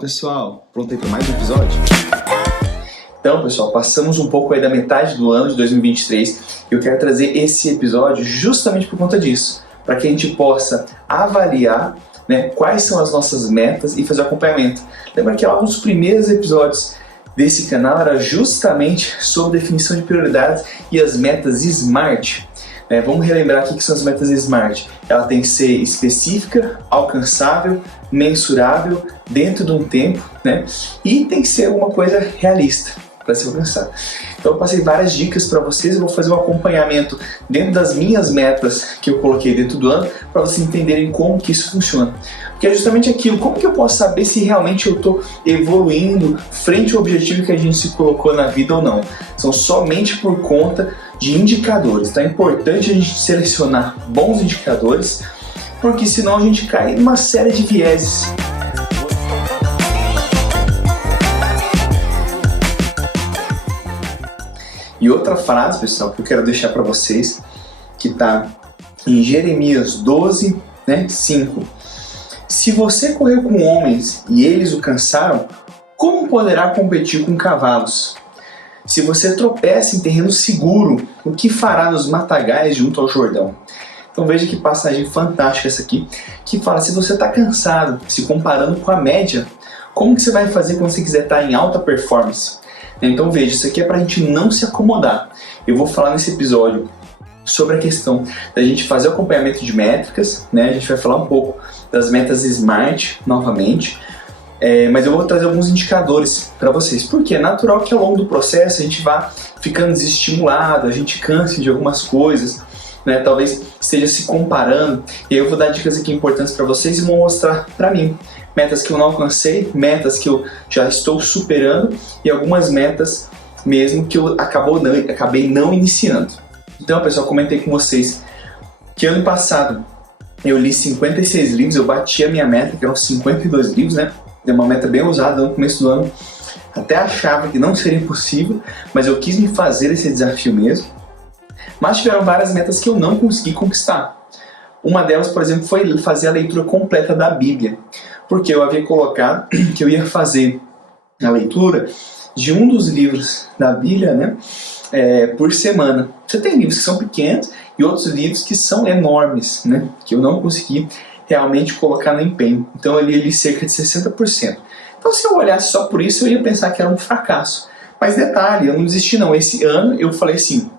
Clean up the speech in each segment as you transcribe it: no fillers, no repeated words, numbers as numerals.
Pessoal, pronto aí para mais um episódio? Então, pessoal, passamos um pouco aí da metade do ano de 2023 e eu quero trazer esse episódio justamente por conta disso, para que a gente possa avaliar, quais são as nossas metas e fazer o acompanhamento. Lembra que um dos primeiros episódios desse canal era justamente sobre definição de prioridades e as metas SMART. Vamos relembrar aqui que são as metas SMART. Ela tem que ser específica, alcançável, mensurável, dentro de um tempo, e tem que ser alguma coisa realista para ser alcançada. Então eu passei várias dicas para vocês, eu vou fazer um acompanhamento dentro das minhas metas que eu coloquei dentro do ano, para vocês entenderem como que isso funciona. Porque é justamente aquilo, como que eu posso saber se realmente eu estou evoluindo frente ao objetivo que a gente se colocou na vida ou não? São somente por conta de indicadores. Então é importante a gente selecionar bons indicadores, porque senão a gente cai numa série de vieses. E outra frase, pessoal, que eu quero deixar para vocês, que está em Jeremias 12, 5. Se você correu com homens e eles o cansaram, como poderá competir com cavalos? Se você tropeça em terreno seguro, o que fará nos matagais junto ao Jordão? Então veja que passagem fantástica essa aqui, que fala, se você está cansado, se comparando com a média, como que você vai fazer quando você quiser estar em alta performance? Então veja, isso aqui é para a gente não se acomodar. Eu vou falar nesse episódio sobre a questão da gente fazer o acompanhamento de métricas, a gente vai falar um pouco das metas SMART novamente, mas eu vou trazer alguns indicadores para vocês, porque é natural que ao longo do processo a gente vá ficando desestimulado, a gente canse de algumas coisas, talvez esteja se comparando, e aí eu vou dar dicas aqui importantes para vocês e vou mostrar para mim metas que eu não alcancei, metas que eu já estou superando e algumas metas mesmo que eu acabei não iniciando. Então, pessoal, comentei com vocês que ano passado eu li 56 livros, eu bati a minha meta, que eram 52 livros, É uma meta bem ousada no começo do ano. Até achava que não seria possível, mas eu quis me fazer esse desafio mesmo. Mas tiveram várias metas que eu não consegui conquistar. Uma delas, por exemplo, foi fazer a leitura completa da Bíblia. Porque eu havia colocado que eu ia fazer a leitura de um dos livros da Bíblia, por semana. Você tem livros que são pequenos e outros livros que são enormes, que eu não consegui realmente colocar no empenho. Então eu li cerca de 60%. Então se eu olhasse só por isso, eu ia pensar que era um fracasso. Mas detalhe, eu não desisti não. Esse ano eu falei assim,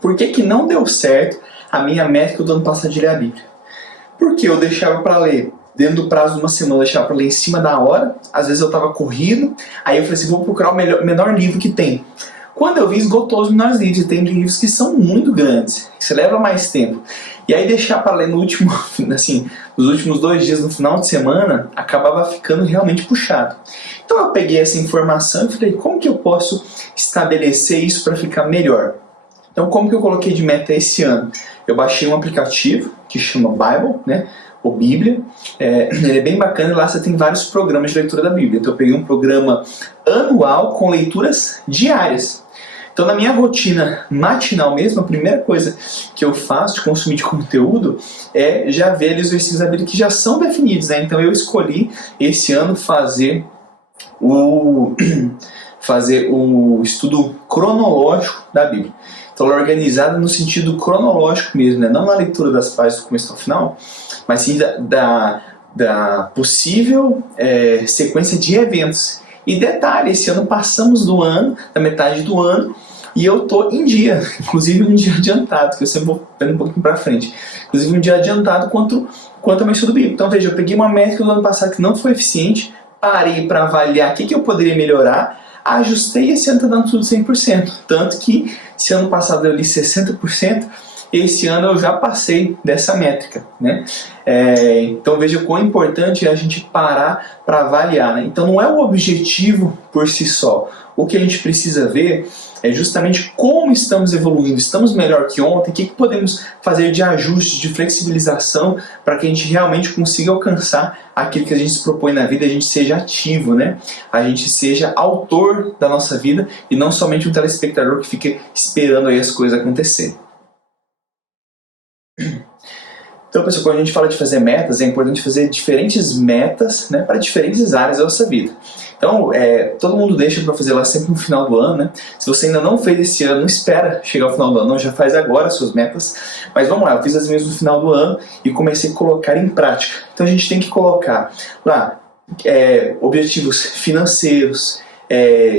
por que não deu certo a minha meta do ano passado de ler a Bíblia? Porque eu deixava para ler dentro do prazo de uma semana, eu deixava para ler em cima da hora, às vezes eu estava corrido, aí eu falei assim, vou procurar o menor livro que tem. Quando eu vi, esgotou os menores livros, e tem livros que são muito grandes, que você leva mais tempo. E aí deixar para ler no último, nos últimos 2 dias, no final de semana, acabava ficando realmente puxado. Então eu peguei essa informação e falei, como que eu posso estabelecer isso para ficar melhor? Então como que eu coloquei de meta esse ano? Eu baixei um aplicativo que chama Bible, ou Bíblia, ele é bem bacana e lá você tem vários programas de leitura da Bíblia. Então eu peguei um programa anual com leituras diárias. Então na minha rotina matinal mesmo, a primeira coisa que eu faço de consumir de conteúdo é já ver os versículos da Bíblia que já são definidos. Então eu escolhi esse ano fazer o estudo cronológico da Bíblia. Então ela é organizada no sentido cronológico mesmo, não na leitura das páginas do começo ao final, mas sim da possível sequência de eventos. E detalhe, esse ano passamos da metade do ano, e eu estou em dia, inclusive um dia adiantado, que eu sempre vou vendo um pouquinho para frente, inclusive um dia adiantado quanto ao meu estudo bíblico. Então veja, eu peguei uma métrica do ano passado que não foi eficiente, parei para avaliar o que eu poderia melhorar, ajustei e esse ano está dando tudo 100%. Tanto que se ano passado eu li 60%, esse ano eu já passei dessa métrica. Então veja quão importante é a gente parar para avaliar. Então não é o objetivo por si só. O que a gente precisa ver é justamente como estamos evoluindo, estamos melhor que ontem, o que podemos fazer de ajuste, de flexibilização para que a gente realmente consiga alcançar aquilo que a gente se propõe na vida, a gente seja ativo, a gente seja autor da nossa vida e não somente um telespectador que fica esperando aí as coisas acontecerem. Então, pessoal, quando a gente fala de fazer metas, é importante fazer diferentes metas, né, para diferentes áreas da nossa vida. Então, todo mundo deixa para fazer lá sempre no final do ano, né? Se você ainda não fez esse ano, não espera chegar ao final do ano, não, já faz agora as suas metas. Mas vamos lá, eu fiz as minhas no final do ano e comecei a colocar em prática. Então a gente tem que colocar lá objetivos financeiros,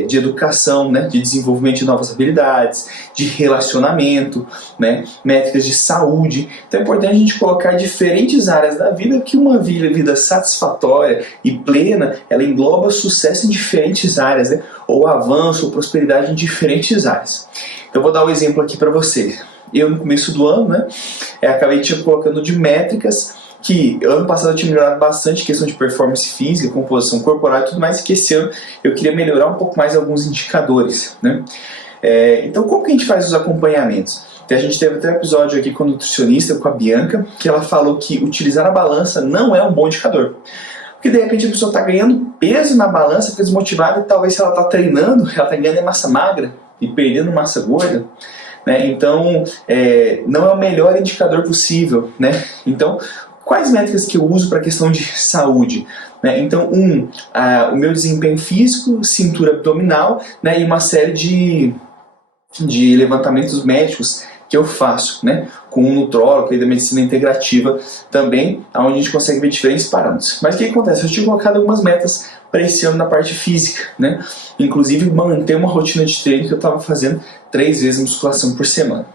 de educação, né, de desenvolvimento de novas habilidades, de relacionamento, né, métricas de saúde. Então é importante a gente colocar diferentes áreas da vida, que uma vida satisfatória e plena, ela engloba sucesso em diferentes áreas, né, ou avanço ou prosperidade em diferentes áreas. Então eu vou dar um exemplo aqui para vocês. Eu no começo do ano, né, acabei colocando de métricas que ano passado eu tinha melhorado bastante questão de performance física, composição corporal e tudo mais, e que esse ano eu queria melhorar um pouco mais alguns indicadores, né? Então como que a gente faz os acompanhamentos? A gente teve até um episódio aqui com a nutricionista, com a Bianca, que ela falou que utilizar a balança não é um bom indicador. Porque de repente a pessoa está ganhando peso na balança, fica desmotivada, e talvez se ela está treinando, ela está ganhando massa magra e perdendo massa gorda, né? Então não é o melhor indicador possível, né? Então, quais métricas que eu uso para a questão de saúde? Então, o meu desempenho físico, cintura abdominal, né, e uma série de levantamentos médicos que eu faço, né, com um nutrólogo e da medicina integrativa também, onde a gente consegue ver diferentes parâmetros. Mas o que acontece? Eu tinha colocado algumas metas para esse ano na parte física, né? Inclusive manter uma rotina de treino que eu estava fazendo 3 vezes musculação por semana.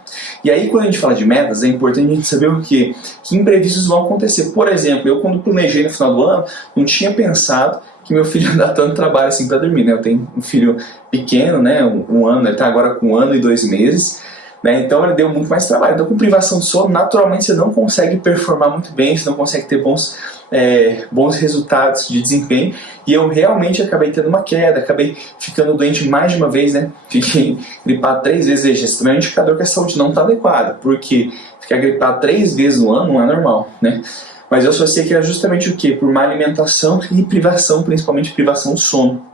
E aí, quando a gente fala de metas, é importante a gente saber o quê? Que imprevistos vão acontecer. Por exemplo, eu quando planejei no final do ano, não tinha pensado que meu filho dá tanto trabalho assim para dormir, né? Eu tenho um filho pequeno, né? Um ano, ele está agora com 1 ano e 2 meses, né? Então ele deu muito mais trabalho. Então com privação de sono, naturalmente você não consegue performar muito bem, você não consegue ter bons resultados de desempenho. E eu realmente acabei tendo uma queda, acabei ficando doente mais de uma vez, né? Fiquei gripado 3 vezes. Veja, esse também é um indicador que a saúde não está adequada, porque ficar gripado 3 vezes no ano não é normal, né? Mas eu só sei que era justamente o quê? Por má alimentação e privação, principalmente privação de sono.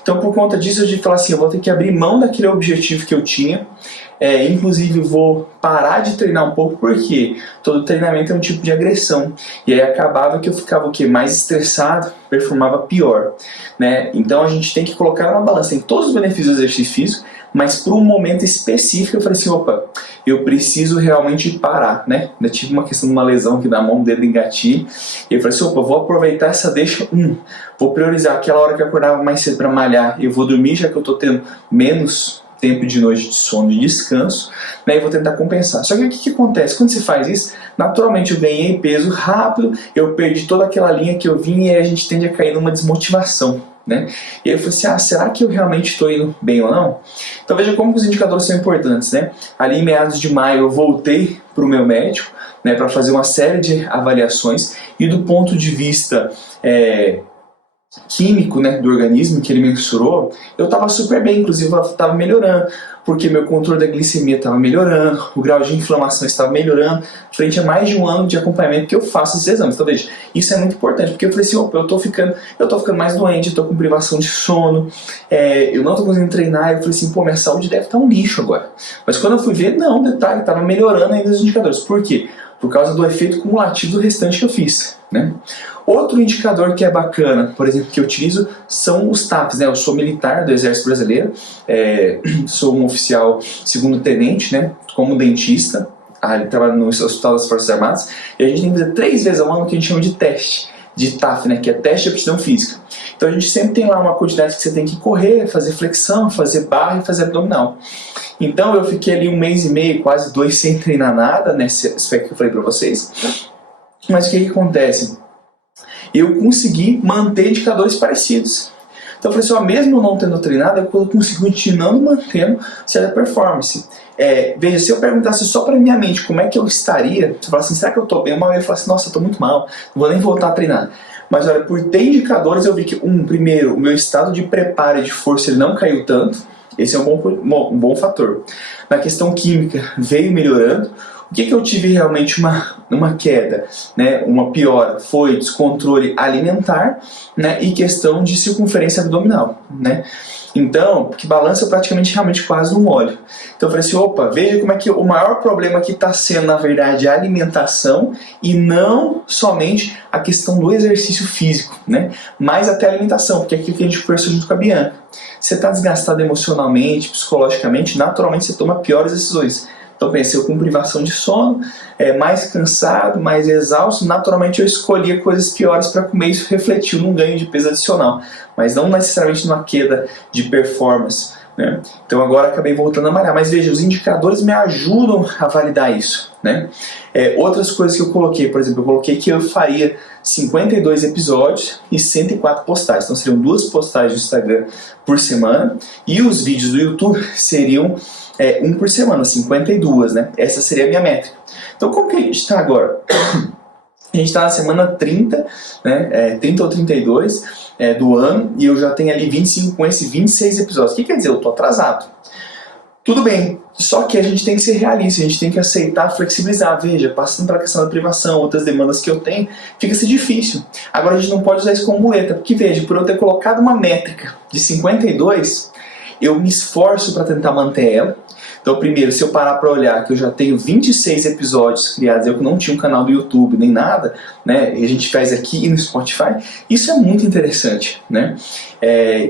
Então, por conta disso, eu tive que falar assim, eu vou ter que abrir mão daquele objetivo que eu tinha. Inclusive, vou parar de treinar um pouco, porque todo treinamento é um tipo de agressão. E aí acabava que eu ficava o quê? Mais estressado, performava pior, né? Então, a gente tem que colocar na balança. Tem todos os benefícios do exercício físico, mas por um momento específico eu falei assim, opa, eu preciso realmente parar, né? Eu tive uma questão de uma lesão aqui na mão, dedo em gatilho, e eu falei assim, opa, vou aproveitar essa deixa, vou priorizar aquela hora que eu acordava mais cedo para malhar, eu vou dormir, já que eu estou tendo menos tempo de noite de sono e descanso, né, e vou tentar compensar. Só que o que acontece? Quando você faz isso, naturalmente eu ganhei peso rápido, eu perdi toda aquela linha que eu vinha e a gente tende a cair numa desmotivação, né? E aí eu falei assim, será que eu realmente estou indo bem ou não? Então veja como os indicadores são importantes, né? Ali em meados de maio eu voltei para o meu médico, né, para fazer uma série de avaliações, e do ponto de vista químico, né, do organismo que ele mensurou, eu estava super bem, inclusive eu estava melhorando, porque meu controle da glicemia estava melhorando, o grau de inflamação estava melhorando, frente a mais de 1 ano de acompanhamento que eu faço esses exames. Então veja, isso é muito importante, porque eu falei assim, opa, eu tô ficando mais doente, eu tô com privação de sono, eu não tô conseguindo treinar, eu falei assim, pô, minha saúde deve estar um lixo agora. Mas quando eu fui ver, não, detalhe, estava melhorando ainda os indicadores. Por quê? Por causa do efeito cumulativo do restante que eu fiz, né? Outro indicador que é bacana, por exemplo, que eu utilizo, são os TAPs, né? Eu sou militar do Exército Brasileiro, sou um oficial 2º tenente, né? Como dentista, trabalho no Hospital das Forças Armadas, e a gente tem que fazer 3 vezes ao ano o que a gente chama de teste, de TAF, né? Que é teste de aptidão física. Então a gente sempre tem lá uma quantidade que você tem que correr, fazer flexão, fazer barra e fazer abdominal. Então eu fiquei ali 1 mês e meio, quase 2, sem treinar nada, nesse aspecto que eu falei pra vocês. Mas o que acontece? Eu consegui manter indicadores parecidos. Então eu falei assim, mesmo eu não tendo treinado, eu consigo continuando mantendo certa performance. Veja, se eu perguntasse só para minha mente como é que eu estaria, você fala assim, será que eu estou bem? Uma vez eu falo assim, nossa, eu estou muito mal, não vou nem voltar a treinar. Mas olha, por ter indicadores eu vi que, primeiro, o meu estado de preparo e de força ele não caiu tanto. Esse é um bom fator. Na questão química, veio melhorando. O que eu tive realmente numa queda, né, uma piora foi descontrole alimentar, né, e questão de circunferência abdominal, né? Então, que balança eu praticamente realmente quase não olho. Então eu falei assim, opa, veja como é que o maior problema aqui está sendo, na verdade, a alimentação e não somente a questão do exercício físico, né? Mas até a alimentação, porque é aquilo que a gente conversou junto com a Bianca. Você está desgastado emocionalmente, psicologicamente, naturalmente você toma piores decisões. Então pensei, eu com privação de sono, mais cansado, mais exausto, naturalmente eu escolhia coisas piores para comer e isso refletiu num ganho de peso adicional, mas não necessariamente numa queda de performance, né? Então agora acabei voltando a malhar, mas veja, os indicadores me ajudam a validar isso, né? Outras coisas que eu coloquei, por exemplo, eu coloquei que eu faria 52 episódios e 104 postagens, então seriam 2 postagens no Instagram por semana e os vídeos do YouTube seriam um por semana, 52, né? Essa seria a minha métrica. Então como que a gente está agora? A gente está na semana 30, né? 30 ou 32 do ano, e eu já tenho ali 25 com esse 26 episódios. O que quer dizer? Eu estou atrasado. Tudo bem, só que a gente tem que ser realista, a gente tem que aceitar, flexibilizar. Veja, passando para a questão da privação, outras demandas que eu tenho, fica-se difícil. Agora a gente não pode usar isso como muleta, porque veja, por eu ter colocado uma métrica de 52, eu me esforço para tentar manter ela. Então, primeiro, se eu parar para olhar que eu já tenho 26 episódios criados, eu que não tinha um canal do YouTube nem nada, né, e a gente faz aqui no Spotify, isso é muito interessante, né?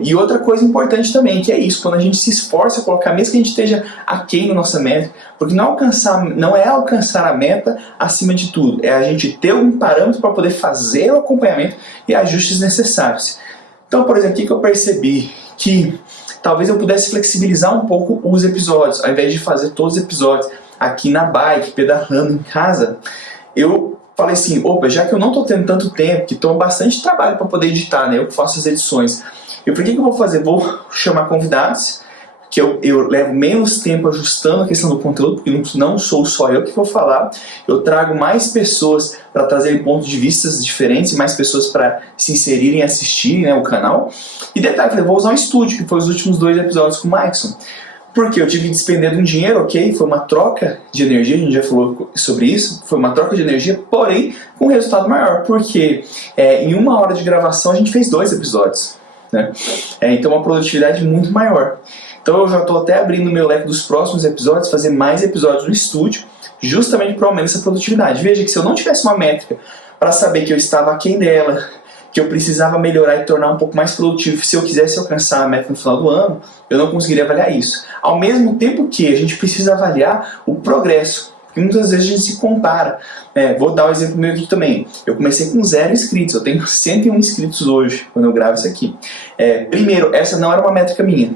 E outra coisa importante também, que é isso, quando a gente se esforça a colocar, mesmo que a gente esteja aquém da nossa meta, porque não é alcançar a meta acima de tudo, é a gente ter um parâmetro para poder fazer o acompanhamento e ajustes necessários. Então, por exemplo, o que eu percebi? Que talvez eu pudesse flexibilizar um pouco os episódios, ao invés de fazer todos os episódios aqui na bike, pedalando em casa, eu falei assim, opa, já que eu não estou tendo tanto tempo, que toma bastante trabalho para poder editar, né, eu que faço as edições, eu falei, o que eu vou fazer? Vou chamar convidados, que eu levo menos tempo ajustando a questão do conteúdo, porque não sou só eu que vou falar, eu trago mais pessoas para trazerem pontos de vista diferentes, mais pessoas para se inserirem e assistirem, né, o canal. E detalhe, eu vou usar um estúdio, que foi os últimos 2 episódios com o Maikson. Porque eu tive que despender de um dinheiro, ok? Foi uma troca de energia, a gente já falou sobre isso, foi uma troca de energia, porém com um resultado maior, porque em 1 hora de gravação a gente fez 2 episódios, né? Então uma produtividade muito maior. Então eu já estou até abrindo o meu leque dos próximos episódios, fazer mais episódios no estúdio, justamente para aumentar essa produtividade. Veja que se eu não tivesse uma métrica para saber que eu estava aquém dela, que eu precisava melhorar e tornar um pouco mais produtivo, se eu quisesse alcançar a meta no final do ano, eu não conseguiria avaliar isso. Ao mesmo tempo que a gente precisa avaliar o progresso, porque muitas vezes a gente se compara. Vou dar um exemplo meu aqui também. Eu comecei com 0 inscritos, eu tenho 101 inscritos hoje, quando eu gravo isso aqui. Primeiro, essa não era uma métrica minha.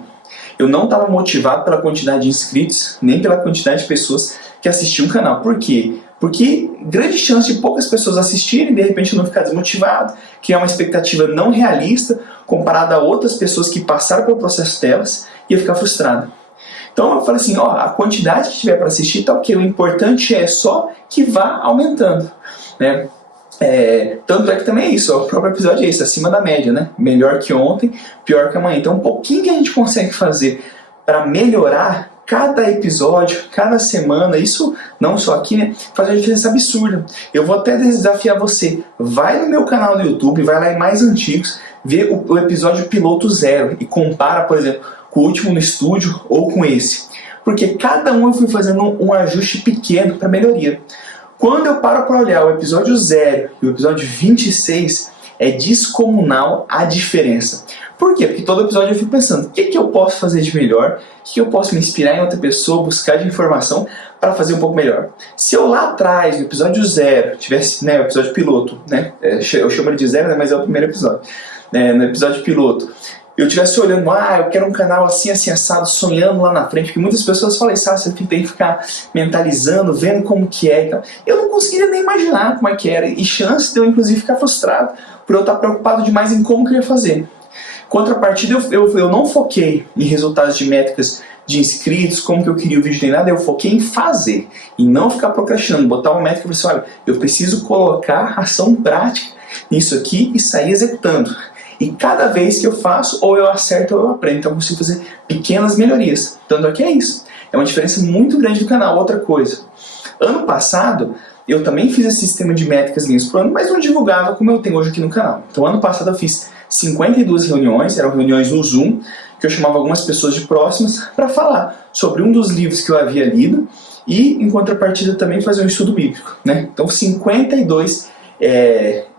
Eu não estava motivado pela quantidade de inscritos, nem pela quantidade de pessoas que assistiam o canal. Por quê? Porque grande chance de poucas pessoas assistirem e de repente eu não ficar desmotivado, criar uma expectativa não realista comparada a outras pessoas que passaram pelo processo delas e eu ficar frustrado. Então eu falei assim, a quantidade que tiver para assistir tá ok, o importante é só que vá aumentando, né? Tanto é que também é isso, o próprio episódio é isso, acima da média, né? Melhor que ontem, pior que amanhã. Então um pouquinho que a gente consegue fazer para melhorar cada episódio, cada semana, isso não só aqui, né? Faz uma diferença absurda. Eu vou até desafiar você, vai no meu canal do YouTube, vai lá em mais antigos, vê o episódio piloto 0 e compara, por exemplo, com o último no estúdio ou com esse. Porque cada um eu fui fazendo um ajuste pequeno para melhoria. Quando eu paro para olhar o episódio 0 e o episódio 26, é descomunal a diferença. Por quê? Porque todo episódio eu fico pensando, o que eu posso fazer de melhor? O que eu posso me inspirar em outra pessoa, buscar de informação para fazer um pouco melhor? Se eu lá atrás, no episódio 0, tivesse, né, o episódio piloto, né, eu chamo ele de 0, né, mas é o primeiro episódio, no episódio piloto, eu estivesse olhando, eu quero um canal assim, assim, assado, sonhando lá na frente, porque muitas pessoas falam isso, você tem que ficar mentalizando, vendo como que é e tal. Eu não conseguiria nem imaginar como é que era, e chance de eu, inclusive, ficar frustrado por eu estar preocupado demais em como que eu ia fazer. Contrapartida, eu não foquei em resultados de métricas de inscritos, como que eu queria o vídeo nem nada, eu foquei em fazer, e não ficar procrastinando, botar uma métrica e falar assim, olha, eu preciso colocar ação prática nisso aqui e sair executando. E cada vez que eu faço, ou eu acerto ou eu aprendo. Então eu consigo fazer pequenas melhorias. Tanto é que é isso. É uma diferença muito grande do canal. Outra coisa. Ano passado, eu também fiz esse sistema de métricas linhas por ano, mas não divulgava como eu tenho hoje aqui no canal. Então ano passado eu fiz 52 reuniões, eram reuniões no Zoom, que eu chamava algumas pessoas de próximas para falar sobre um dos livros que eu havia lido e, em contrapartida, também fazer um estudo bíblico, né? Então 52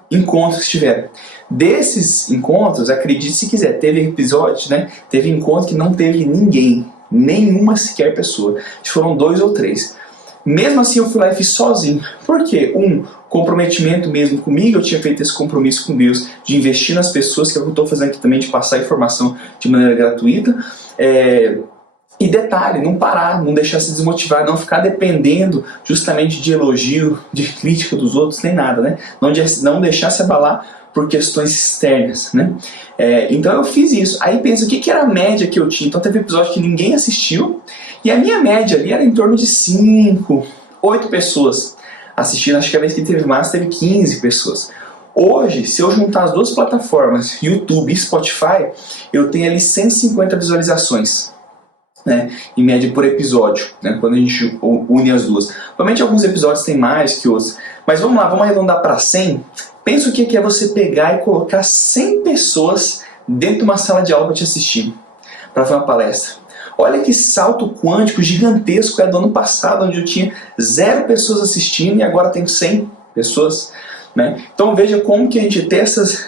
encontros que tiveram. Desses encontros, acredite se quiser, teve episódios, né? Teve encontro que não teve ninguém, nenhuma sequer pessoa. Foram 2 ou 3. Mesmo assim eu fui lá e fiz sozinho. Por quê? Comprometimento mesmo comigo, eu tinha feito esse compromisso com Deus de investir nas pessoas, que é o que eu estou fazendo aqui também, de passar informação de maneira gratuita. E detalhe, não parar, não deixar se desmotivar, não ficar dependendo justamente de elogio, de crítica dos outros, nem nada, né? Não deixar se abalar por questões externas, né? Então eu fiz isso. Aí pensa, o que era a média que eu tinha? Então teve episódio que ninguém assistiu, e a minha média ali era em torno de 5, 8 pessoas assistindo. Acho que a vez que teve mais, teve 15 pessoas. Hoje, se eu juntar as duas plataformas, YouTube e Spotify, eu tenho ali 150 visualizações, né, em média por episódio, né, quando a gente une as duas. Provavelmente alguns episódios tem mais que outros, mas vamos lá, vamos arredondar para 100. Pensa o que é você pegar e colocar 100 pessoas dentro de uma sala de aula para te assistir, para fazer uma palestra. Olha que salto quântico gigantesco do ano passado, onde eu tinha 0 pessoas assistindo e agora tem 100 pessoas. Né? Então veja como que a gente tem essas...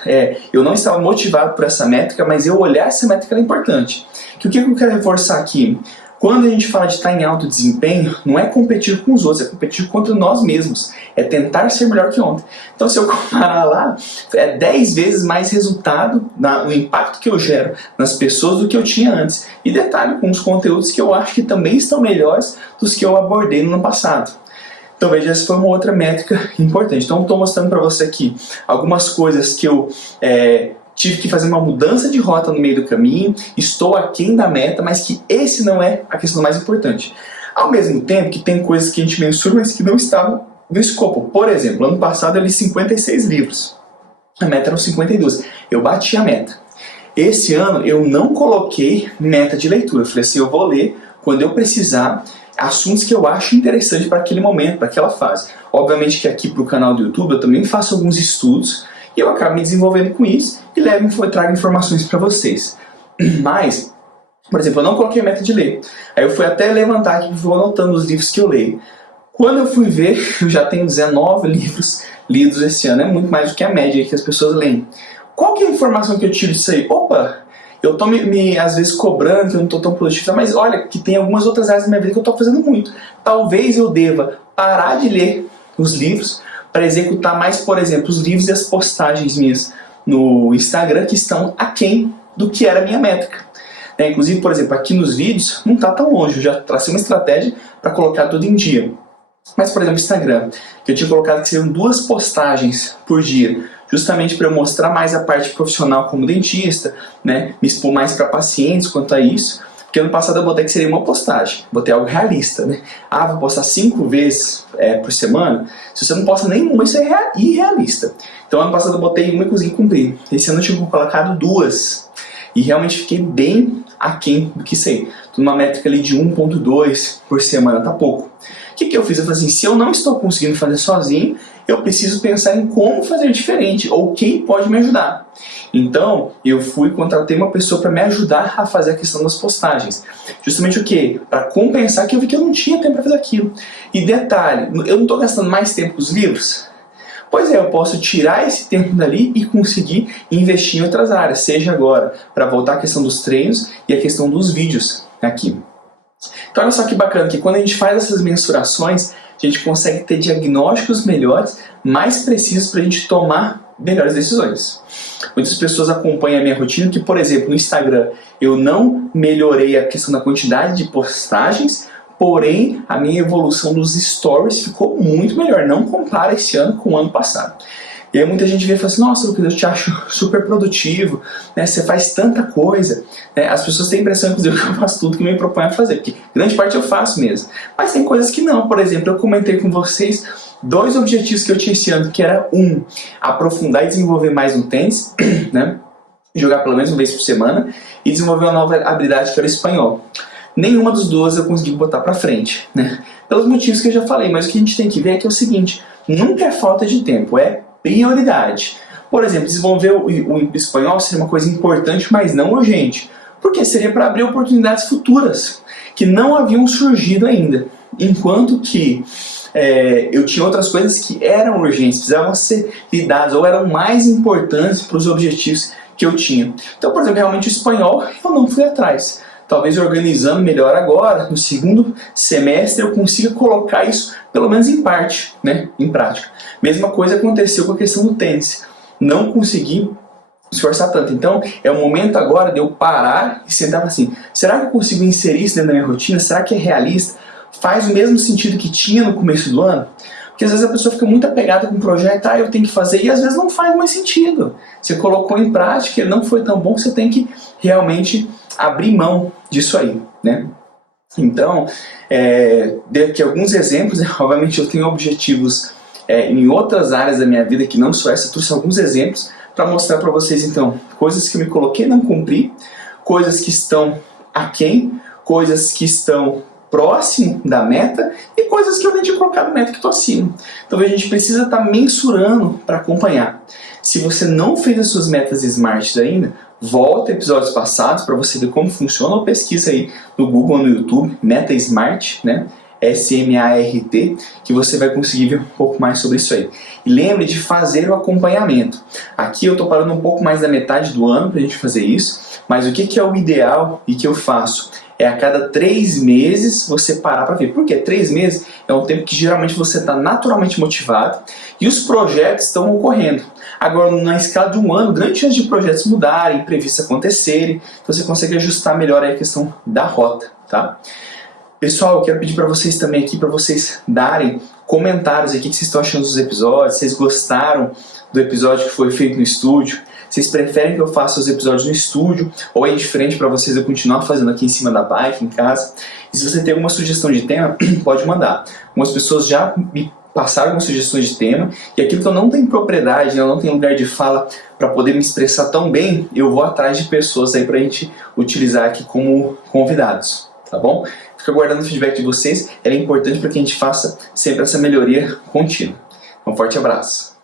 eu não estava motivado por essa métrica, mas eu olhar essa métrica é importante. O que eu quero reforçar aqui? Quando a gente fala de estar em alto desempenho, não é competir com os outros, é competir contra nós mesmos. É tentar ser melhor que ontem. Então se eu comparar lá, é 10 vezes mais resultado no impacto que eu gero nas pessoas do que eu tinha antes. E detalhe, com os conteúdos que eu acho que também estão melhores dos que eu abordei no ano passado. Então veja, essa foi uma outra métrica importante. Então estou mostrando para você aqui algumas coisas que eu tive que fazer uma mudança de rota no meio do caminho, estou aquém da meta, mas que esse não é a questão mais importante. Ao mesmo tempo que tem coisas que a gente mensura, mas que não estavam no escopo. Por exemplo, ano passado eu li 56 livros. A meta eram 52. Eu bati a meta. Esse ano eu não coloquei meta de leitura. Eu falei assim, eu vou ler quando eu precisar assuntos que eu acho interessante para aquele momento, para aquela fase. Obviamente que aqui para o canal do YouTube eu também faço alguns estudos e eu acabo me desenvolvendo com isso e trago informações para vocês. Mas, por exemplo, eu não coloquei meta de ler. Aí eu fui até levantar aqui e vou anotando os livros que eu leio. Quando eu fui ver, eu já tenho 19 livros lidos esse ano. É muito mais do que a média que as pessoas leem. Qual que é a informação que eu tiro disso aí? Opa! Eu estou às vezes cobrando que eu não estou tão produtivo, mas olha, que tem algumas outras áreas da minha vida que eu estou fazendo muito. Talvez eu deva parar de ler os livros para executar mais, por exemplo, os livros e as postagens minhas no Instagram que estão aquém do que era a minha métrica. Inclusive, por exemplo, aqui nos vídeos não está tão longe, eu já tracei uma estratégia para colocar tudo em dia. Mas, por exemplo, Instagram, que eu tinha colocado que seriam 2 postagens por dia, justamente para eu mostrar mais a parte profissional como dentista, né, me expor mais para pacientes quanto a isso. Porque ano passado eu botei que seria uma postagem, botei algo realista, né? Vou postar 5 vezes por semana. Se você não posta nenhuma, isso é irrealista. Então ano passado eu botei uma e consegui cumprir. Esse ano eu tinha colocado 2. E realmente fiquei bem aquém do que sei. Tô numa métrica ali de 1.2 por semana, tá pouco. O que eu fiz? Eu falei assim, se eu não estou conseguindo fazer sozinho, eu preciso pensar em como fazer diferente, ou quem pode me ajudar. Então, eu contratei uma pessoa para me ajudar a fazer a questão das postagens. Justamente o quê? Para compensar que eu vi que eu não tinha tempo para fazer aquilo. E detalhe, eu não estou gastando mais tempo com os livros? Pois é, eu posso tirar esse tempo dali e conseguir investir em outras áreas, seja agora para voltar à questão dos treinos e a questão dos vídeos aqui. Então olha só que bacana que quando a gente faz essas mensurações, a gente consegue ter diagnósticos melhores, mais precisos para a gente tomar melhores decisões. Muitas pessoas acompanham a minha rotina, que por exemplo no Instagram eu não melhorei a questão da quantidade de postagens, porém a minha evolução nos stories ficou muito melhor. Não compara esse ano com o ano passado. E aí muita gente vê e fala assim, nossa Lucas, eu te acho super produtivo, né? Você faz tanta coisa. As pessoas têm a impressão, inclusive, que eu faço tudo que me proponho a fazer, porque grande parte eu faço mesmo. Mas tem coisas que não. Por exemplo, eu comentei com vocês 2 objetivos que eu tinha esse ano, que era aprofundar e desenvolver mais no tênis, né? Jogar pelo menos uma vez por semana, e desenvolver uma nova habilidade que era o espanhol. Nenhuma dos 2 eu consegui botar pra frente, né? pelos motivos que eu já falei, mas o que a gente tem que ver é que é o seguinte, nunca é falta de tempo, é prioridade. Por exemplo, desenvolver o espanhol seria uma coisa importante, mas não urgente, porque seria para abrir oportunidades futuras, que não haviam surgido ainda, enquanto que eu tinha outras coisas que eram urgentes, precisavam ser lidadas ou eram mais importantes para os objetivos que eu tinha. Então, por exemplo, realmente o espanhol eu não fui atrás. Talvez organizando melhor agora, no segundo semestre eu consiga colocar isso, pelo menos em parte, né, em prática. Mesma coisa aconteceu com a questão do tênis. Não consegui esforçar tanto. Então, é o momento agora de eu parar e sentar assim, será que eu consigo inserir isso dentro da minha rotina? Será que é realista? Faz o mesmo sentido que tinha no começo do ano? Porque às vezes a pessoa fica muito apegada com o projeto, eu tenho que fazer, e às vezes não faz mais sentido. Você colocou em prática, ele não foi tão bom, você tem que realmente abrir mão disso aí, né? Então, dei aqui alguns exemplos, né? Obviamente eu tenho objetivos em outras áreas da minha vida que não só essa, eu trouxe alguns exemplos para mostrar para vocês, então, coisas que eu me coloquei e não cumpri, coisas que estão aquém, coisas que estão próximo da meta e coisas que eu nem tinha colocado meta que estou acima. Então a gente precisa estar mensurando para acompanhar. Se você não fez as suas metas SMART ainda, volta a episódios passados para você ver como funciona, ou pesquisa aí no Google ou no YouTube, Meta SMART, né? SMART, que você vai conseguir ver um pouco mais sobre isso aí. E lembre de fazer o acompanhamento. Aqui eu estou parando um pouco mais da metade do ano para a gente fazer isso, mas o que é o ideal e que eu faço? É a cada 3 meses você parar para ver. Por quê? 3 meses é um tempo que geralmente você está naturalmente motivado e os projetos estão ocorrendo. Agora, na escala de um ano, grande chance de projetos mudarem, imprevistos acontecerem, então você consegue ajustar melhor aí a questão da rota, tá? Pessoal, eu quero pedir para vocês também aqui, para vocês darem comentários aqui, o que vocês estão achando dos episódios, vocês gostaram do episódio que foi feito no estúdio, vocês preferem que eu faça os episódios no estúdio, ou é indiferente para vocês eu continuar fazendo aqui em cima da bike, em casa. E se você tem alguma sugestão de tema, pode mandar. Algumas pessoas já me passaram algumas sugestões de tema, e aquilo que eu não tenho propriedade, eu não tenho lugar de fala para poder me expressar tão bem, eu vou atrás de pessoas aí para a gente utilizar aqui como convidados, tá bom? Fico aguardando o feedback de vocês, é importante para que a gente faça sempre essa melhoria contínua. Um forte abraço!